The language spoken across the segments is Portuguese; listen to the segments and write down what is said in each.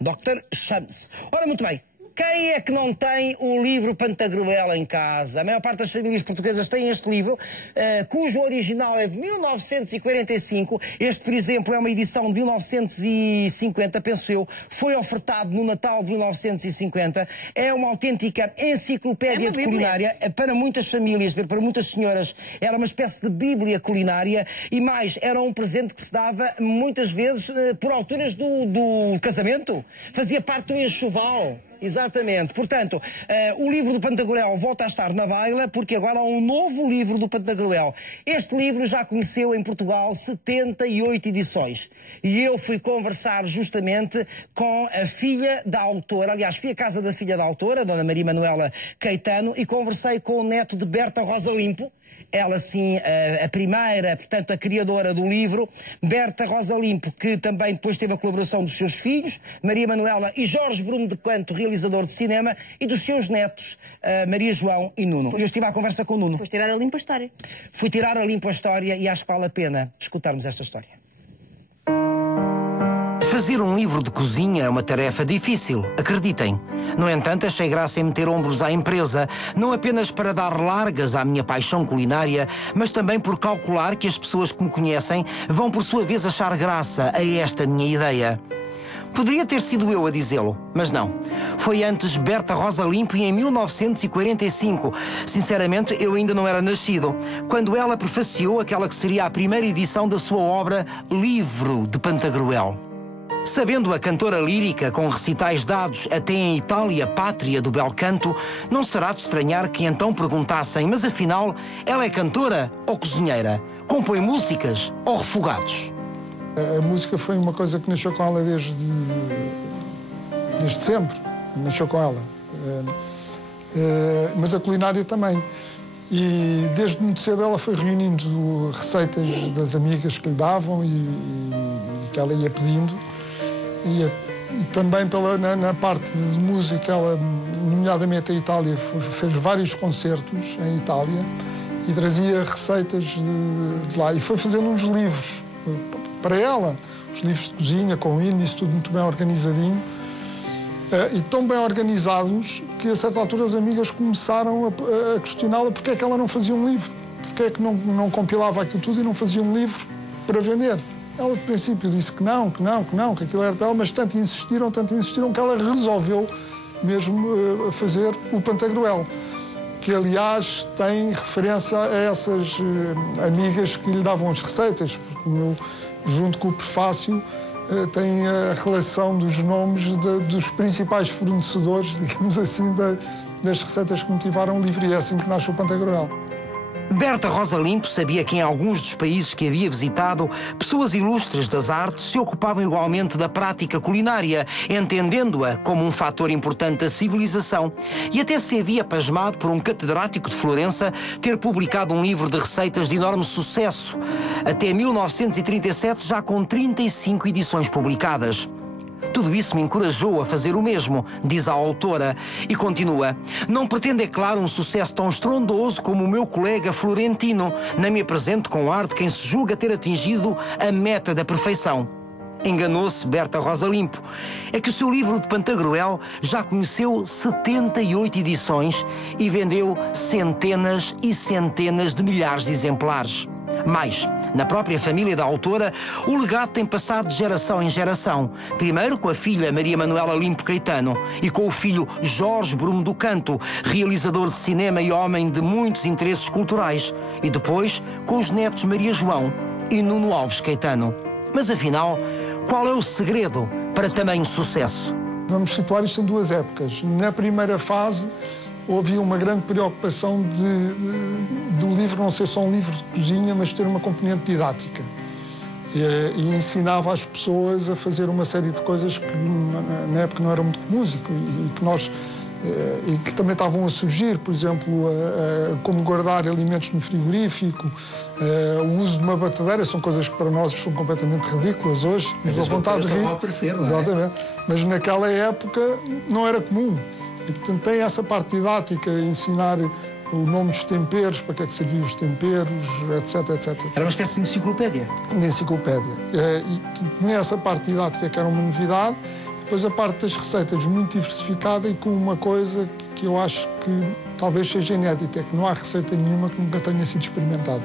Dr. Shams. Ora, muito bem. Quem é que não tem o livro Pantagruel em casa? A maior parte das famílias portuguesas tem este livro, cujo original é de 1945. Este, por exemplo, é uma edição de 1950, penso eu. Foi ofertado no Natal de 1950. É uma autêntica enciclopédia de culinária. Para muitas famílias, para muitas senhoras, era uma espécie de bíblia culinária. E mais, era um presente que se dava muitas vezes por alturas do casamento. Fazia parte do enxoval. Exatamente. Portanto, o livro do Pantagruel volta a estar na baila porque agora há um novo livro do Pantagruel. Este livro já conheceu em Portugal 78 edições. E eu fui conversar justamente com a filha da autora. Aliás, fui à casa da filha da autora, Dona Maria Manuela Caetano, e conversei com o neto de Berta Rosa Limpo. Ela, sim, a primeira, portanto, a criadora do livro, Berta Rosa Limpo, que também depois teve a colaboração dos seus filhos, Maria Manuela e Jorge Bruno de Canto, realizador de cinema, e dos seus netos, Maria João e Nuno. Eu estive à conversa com o Nuno. Foste tirar a limpo a história. Fui tirar a limpo a história e acho que vale a pena escutarmos esta história. Fazer um livro de cozinha é uma tarefa difícil, acreditem. No entanto, achei graça em meter ombros à empresa, não apenas para dar largas à minha paixão culinária, mas também por calcular que as pessoas que me conhecem vão por sua vez achar graça a esta minha ideia. Poderia ter sido eu a dizê-lo, mas não. Foi antes Berta Rosa Limpo e em 1945. Sinceramente, eu ainda não era nascido, quando ela prefaciou aquela que seria a primeira edição da sua obra Livro de Pantagruel. Sabendo a cantora lírica com recitais dados até em Itália, pátria do bel canto, não será de estranhar que então perguntassem, mas afinal, ela é cantora ou cozinheira? Compõe músicas ou refogados? A música foi uma coisa que nasceu com ela desde sempre, nasceu com ela. Mas a culinária também. E desde muito cedo ela foi reunindo receitas das amigas que lhe davam e que ela ia pedindo. E também na parte de música, ela, nomeadamente a Itália, fez vários concertos em Itália e trazia receitas de lá. E foi fazendo uns livros para ela, os livros de cozinha, com o índice, tudo muito bem organizadinho. E tão bem organizados que, a certa altura, as amigas começaram a questioná-la porque é que ela não fazia um livro. Porque é que não compilava aquilo tudo e não fazia um livro para vender. Ela, de princípio, disse que aquilo era para ela, mas tanto insistiram que ela resolveu mesmo fazer o Pantagruel, que, aliás, tem referência a essas amigas que lhe davam as receitas, porque junto com o prefácio tem a relação dos nomes dos principais fornecedores, digamos assim, das receitas que motivaram o livro, e é assim que nasce o Pantagruel. Berta Rosa Limpo sabia que em alguns dos países que havia visitado, pessoas ilustres das artes se ocupavam igualmente da prática culinária, entendendo-a como um fator importante da civilização. E até se havia pasmado por um catedrático de Florença ter publicado um livro de receitas de enorme sucesso, até 1937 já com 35 edições publicadas. Tudo isso me encorajou a fazer o mesmo, diz a autora, e continua. Não pretendo, é claro, um sucesso tão estrondoso como o meu colega florentino, nem me apresento com ar de quem se julga ter atingido a meta da perfeição. Enganou-se Berta Rosa Limpo. É que o seu livro de Pantagruel já conheceu 78 edições e vendeu centenas e centenas de milhares de exemplares. Mais, na própria família da autora, o legado tem passado de geração em geração. Primeiro com a filha Maria Manuela Limpo Caetano e com o filho Jorge Bruno do Canto, realizador de cinema e homem de muitos interesses culturais. E depois com os netos Maria João e Nuno Alves Caetano. Mas afinal, qual é o segredo para tamanho sucesso? Vamos situar isto em duas épocas. Na primeira fase, havia uma grande preocupação do livro não ser só um livro de cozinha, mas ter uma componente didática. E ensinava as pessoas a fazer uma série de coisas que na época não eram muito comuns e que também estavam a surgir, por exemplo, como guardar alimentos no frigorífico, o uso de uma batadeira, são coisas que para nós são completamente ridículas hoje. Mas as batedeiras estão a aparecer, não é? Exatamente. Mas naquela época não era comum. E, portanto, tem essa parte didática, ensinar o nome dos temperos, para que é que serviam os temperos, etc, etc. Era uma espécie de enciclopédia. De enciclopédia. E tinha essa parte didática que era uma novidade, Depois a parte das receitas muito diversificada e com uma coisa que eu acho que talvez seja inédita, é que não há receita nenhuma que nunca tenha sido experimentada.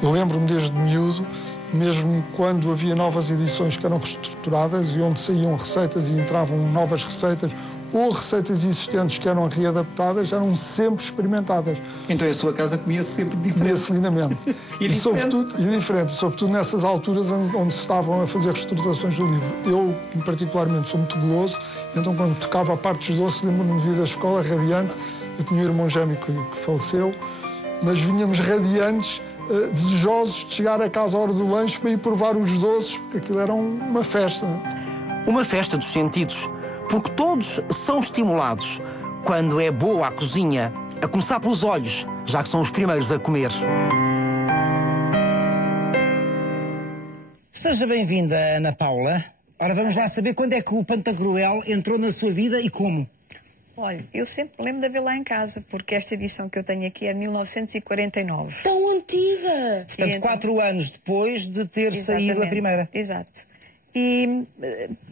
Eu lembro-me desde miúdo, mesmo quando havia novas edições que eram reestruturadas e onde saíam receitas e entravam novas receitas, ou receitas existentes que eram readaptadas, eram sempre experimentadas. Então a sua casa comia-se sempre diferente. Comia-se lindamente. E diferente, sobretudo nessas alturas onde se estavam a fazer reestruturações do livro. Eu, particularmente, sou muito goloso, então quando tocava a parte dos doces, lembro-me de vir da escola radiante. Eu tinha um irmão gêmeo que faleceu, mas vinhamos radiantes, desejosos de chegar a casa à hora do lanche para ir provar os doces, porque aquilo era uma festa. Uma festa dos sentidos, porque todos são estimulados quando é boa a cozinha, a começar pelos olhos, já que são os primeiros a comer. Seja bem-vinda, Ana Paula. Ora, vamos lá saber quando é que o Pantagruel entrou na sua vida e como. Olha, eu sempre lembro de haver lá em casa, porque esta edição que eu tenho aqui é de 1949. Tão antiga! Portanto, então, 4 anos depois de ter saído a primeira. Exato. E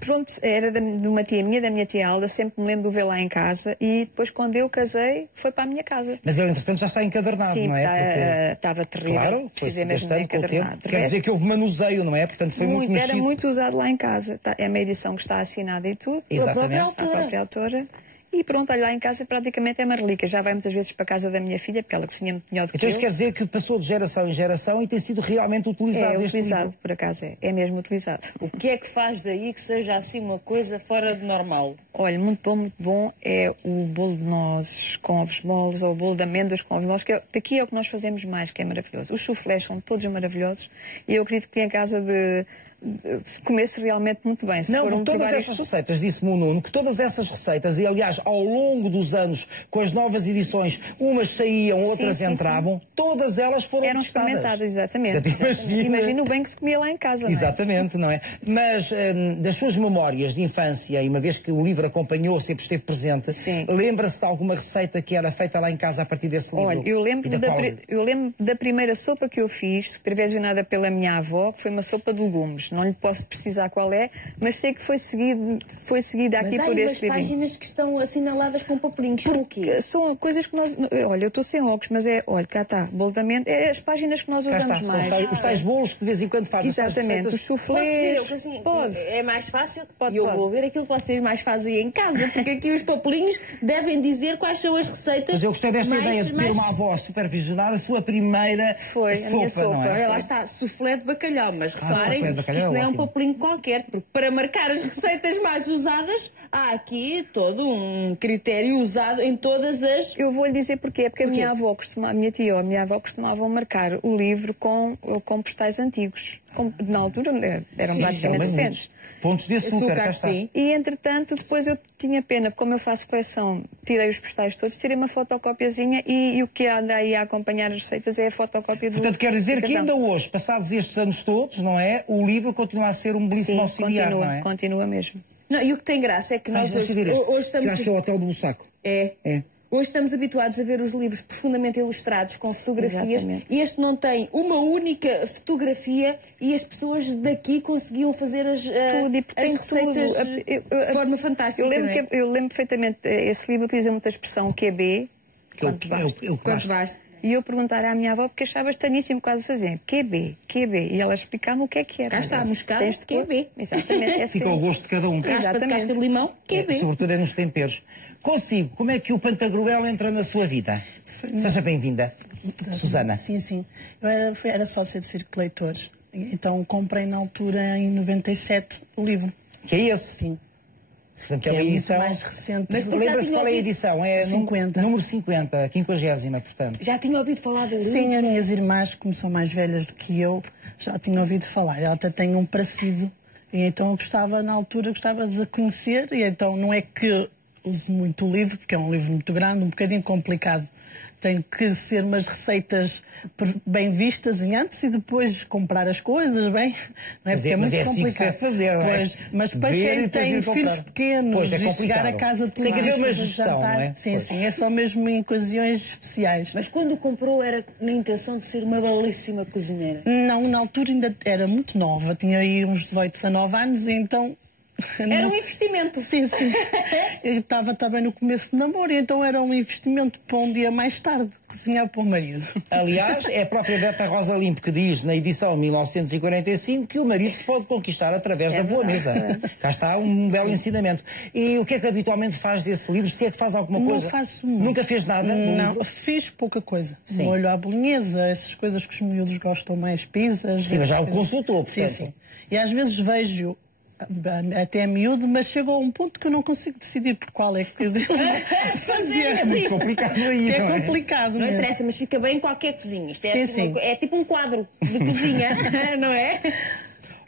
pronto, era de uma tia minha, da minha tia Alda, sempre me lembro de ver lá em casa e depois quando eu casei foi para a minha casa. Mas ele entretanto já está encadernado, sim, não é? Estava terrível, claro, precisei mesmo de encadernado. Quer dizer que houve manuseio, não é? Portanto foi muito mexido. Era muito usado lá em casa, é uma edição que está assinada e tudo. Exatamente. A própria autora. E pronto, olha, lá em casa praticamente é uma relíquia. Já vai muitas vezes para a casa da minha filha, porque ela cozinha muito melhor do que então eu. Isso quer dizer que passou de geração em geração e tem sido realmente utilizado este utilizado, livro. por acaso é mesmo utilizado. O que é que faz daí que seja assim uma coisa fora de normal? Olha, muito bom é o bolo de nozes com ovos moles ou o bolo de amêndoas com ovos moles, que daqui é o que nós fazemos mais, que é maravilhoso. Os soufflés são todos maravilhosos e eu acredito que em casa de comer-se realmente muito bem. Se Não, todas essas receitas, disse-me o Nuno, que todas essas receitas, e aliás, ao longo dos anos, com as novas edições, umas saíam, outras entravam, todas elas foram eram testadas. Experimentadas, exatamente. Imagina o bem que se comia lá em casa, não é? Exatamente, não é? Mas das suas memórias de infância, e uma vez que o livro acompanhou, sempre esteve presente, lembra-se de alguma receita que era feita lá em casa a partir desse livro? Olha, eu lembro da primeira sopa que eu fiz, supervisionada pela minha avó, que foi uma sopa de legumes. Não lhe posso precisar qual é, mas sei que foi seguida aqui por este livro. Mas há páginas que estão assinaladas com papelinhos. Por quê? São coisas que nós... Olha, eu estou sem óculos, mas olha, cá está, boldamente, é as páginas que nós usamos mais. Os tais bolos que de vez em quando fazem. Exatamente, os soufflés. Assim, pode. É mais fácil. Eu vou ver aquilo que vocês mais fazem em casa, porque aqui os papelinhos devem dizer quais são as receitas. Mas eu gostei desta ideia de ter uma avó supervisionar a sua primeira sopa, a minha sopa. Não é? Lá está, soufflé de bacalhau, mas reparem que isto não é um papelinho qualquer, porque para marcar as receitas mais usadas, há aqui todo um critério usado em todas as... Eu vou lhe dizer porquê, porque a minha avó costumavam marcar o livro com postais antigos. Na altura eram praticamente recentes. Pontos de açúcar, sim. E entretanto, depois eu tinha pena, como eu faço coleção, tirei os postais todos, tirei uma fotocópiazinha e o que anda aí a acompanhar as receitas é a fotocópia do... Portanto, quer dizer que ainda hoje, passados estes anos todos, não é? O livro continua a ser um belíssimo auxiliar, não é? Continua mesmo. Não, e o que tem graça é que nós hoje estamos... Que acho que é o Hotel do Bussaco. É. Hoje estamos habituados a ver os livros profundamente ilustrados, com fotografias. Exatamente. E este não tem uma única fotografia e as pessoas daqui conseguiam fazer as receitas de forma fantástica. Eu lembro perfeitamente, esse livro utiliza muita expressão QB, quanto basta. E eu perguntar à minha avó, porque achava estranhíssimo quase fazer QB. E ela explicava-me o que era. Cá está, moscada, QB. Exatamente. Fica ao gosto de cada um. Casca de limão, QB. Sobretudo é nos temperos. Consigo, como é que o Pantagruel entra na sua vida? Seja bem-vinda, Susana. Sim. Eu era sócia do Circo de Leitores. Então comprei na altura, em 97, o livro. Que é esse? Sim. Portanto, que é muito mais recente. Mas lembra-se qual é a edição? É 50. Número 50, 50ª, portanto. Já tinha ouvido falar do livro? Sim, as minhas irmãs, como são mais velhas do que eu, já tinham ouvido falar. Ela até tem um parecido. E então eu gostava, na altura, de conhecer. E então não é que uso muito o livro, porque é um livro muito grande, um bocadinho complicado. Tem que ser umas receitas bem vistas em antes e depois comprar as coisas, bem? Não é? Porque é muito assim complicado. Que se deve fazer, não é? Pois, mas para quem tem filhos pequenos e chegar a casa de tem que haver uma gestão, jantar, não é? Sim, é só mesmo em ocasiões especiais. Mas quando o comprou era na intenção de ser uma belíssima cozinheira? Não, na altura ainda era muito nova, tinha aí uns 18, 19 anos, e então Era um investimento. Sim, sim. Eu estava também no começo de namoro, então era um investimento para um dia mais tarde, cozinhar para o marido. Aliás, é a própria Berta Rosa Limpo que diz, na edição de 1945, que o marido se pode conquistar através da boa mesa. Cá está um belo ensinamento. E o que é que habitualmente faz desse livro? Se é que faz alguma coisa? Não faço muito. Nunca fez nada do livro? Fiz pouca coisa. Sim. Molho à bolonhesa, essas coisas que os miúdos gostam mais, pizzas. Sim, mas já o consultou, sim, portanto. sim. E às vezes vejo até miúdo, mas chego a um ponto que eu não consigo decidir por qual é que devo fazer. É muito complicado aí, É não é? complicado. Não interessa, mas fica bem em qualquer cozinha. Isto é, Sim, sim. É tipo um quadro de cozinha, não é?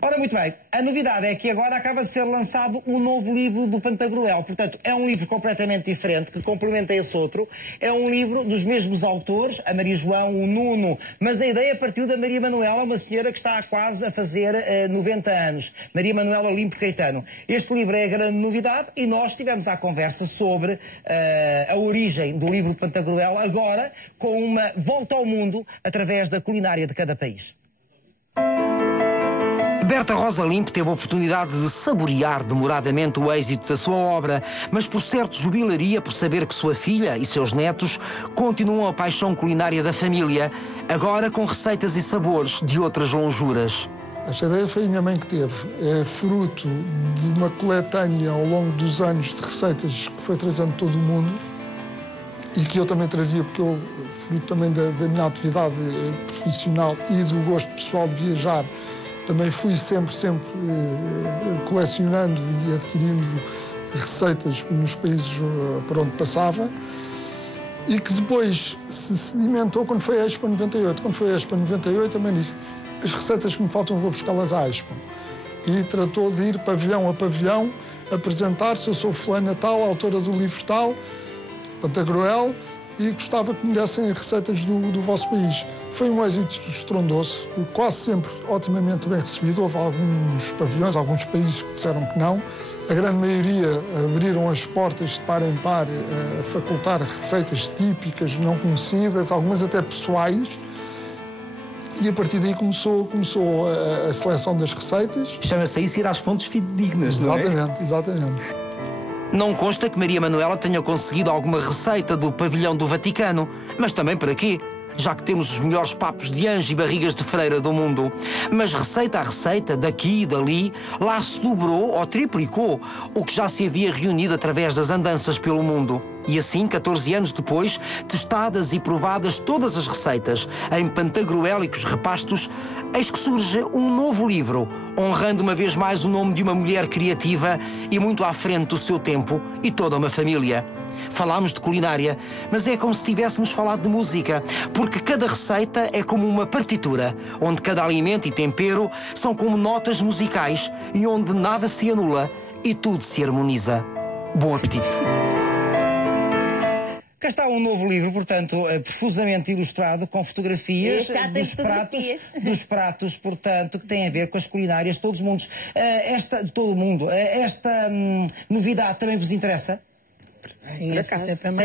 Ora, muito bem, a novidade é que agora acaba de ser lançado um novo livro do Pantagruel. Portanto, é um livro completamente diferente, que complementa esse outro. É um livro dos mesmos autores, a Maria João, o Nuno, mas a ideia partiu da Maria Manuela, uma senhora que está quase a fazer 90 anos. Maria Manuela Limpo Caetano. Este livro é a grande novidade e nós tivemos a conversa sobre a origem do livro de Pantagruel, agora com uma volta ao mundo através da culinária de cada país. Berta Rosa Limpo teve a oportunidade de saborear demoradamente o êxito da sua obra, mas por certo jubilaria por saber que sua filha e seus netos continuam a paixão culinária da família, agora com receitas e sabores de outras lonjuras. Esta ideia foi a minha mãe que teve. É fruto de uma coletânea ao longo dos anos de receitas que foi trazendo todo o mundo e que eu também trazia, porque eu, fruto também da minha atividade profissional e do gosto pessoal de viajar, também fui sempre colecionando e adquirindo receitas nos países por onde passava e que depois se sedimentou quando foi a Expo 98. Quando foi a Expo 98 também disse, as receitas que me faltam vou buscá-las à Expo. E tratou de ir pavilhão a pavilhão, apresentar-se, eu sou fulana tal, autora do livro tal, Pantagruel, e gostava que me dessem receitas do vosso país. Foi um êxito estrondoso, quase sempre otimamente bem recebido. Houve alguns pavilhões, alguns países que disseram que não. A grande maioria abriram as portas de par em par a facultar receitas típicas, não conhecidas, algumas até pessoais. E a partir daí começou a seleção das receitas. Chama-se isso ir às fontes fidedignas, não é? Exatamente. Não consta que Maria Manuela tenha conseguido alguma receita do pavilhão do Vaticano, mas também para quê? Já que temos os melhores papos de anjo e barrigas de freira do mundo. Mas receita a receita, daqui e dali, lá se dobrou ou triplicou o que já se havia reunido através das andanças pelo mundo. E assim, 14 anos depois, testadas e provadas todas as receitas em pantagruélicos repastos, eis que surge um novo livro, honrando uma vez mais o nome de uma mulher criativa e muito à frente do seu tempo e toda uma família. Falámos de culinária, mas é como se tivéssemos falado de música, porque cada receita é como uma partitura, onde cada alimento e tempero são como notas musicais e onde nada se anula e tudo se harmoniza. Bom apetite! Cá está um novo livro, portanto, profusamente ilustrado, com fotografias dos pratos, portanto, que têm a ver com as culinárias de todos os mundos. Esta novidade também vos interessa? Sim, tem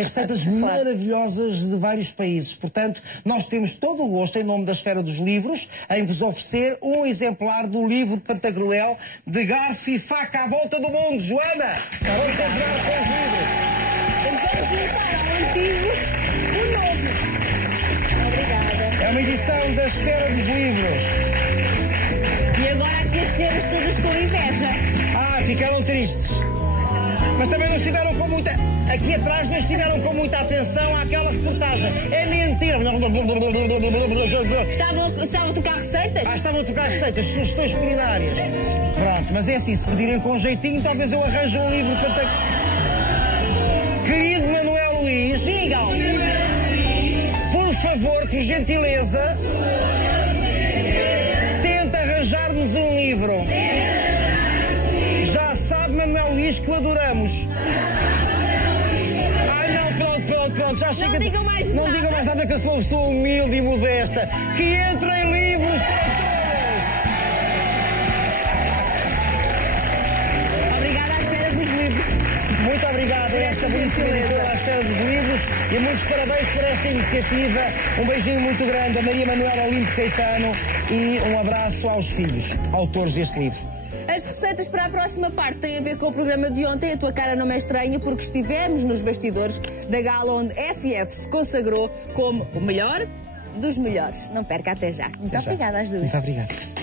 receitas maravilhosas de vários países. Portanto, nós temos todo o gosto, em nome da Esfera dos Livros, em vos oferecer um exemplar do livro de Pantagruel, de garfo e faca à volta do mundo. Joana, vamos entrar com os livros. Vamos juntar ao antigo o novo. Obrigada. É uma edição da Esfera dos Livros. E agora aqui as senhoras todas com inveja. Ficaram tristes. Mas também não estiveram com muita... Aqui atrás não estiveram com muita atenção àquela reportagem. É mentira. Estavam a tocar receitas? Estavam a tocar receitas, sugestões culinárias. Pronto, mas é assim, se pedirem com jeitinho, talvez eu arranje um livro para... Querido Manuel Luís... Digam! Por favor, por gentileza, tenta arranjar-nos um livro. Já sabe, Manuel Luís, que o adoramos. Ai não, pronto, já chega. Não digam mais nada. Não digam mais nada, que eu sou uma pessoa humilde e modesta. Que entrem livros para todas. Obrigada à Esfera dos Livros. Muito obrigado por esta gentileza. À Esfera dos Livros e muitos parabéns por esta iniciativa. Um beijinho muito grande a Maria Manuela Limpo Caetano e um abraço aos filhos, autores deste livro. As receitas para a próxima parte têm a ver com o programa de ontem. A tua cara não é estranha porque estivemos nos bastidores da gala onde FF se consagrou como o melhor dos melhores. Não perca, até já. Muito obrigada às duas. Muito obrigado.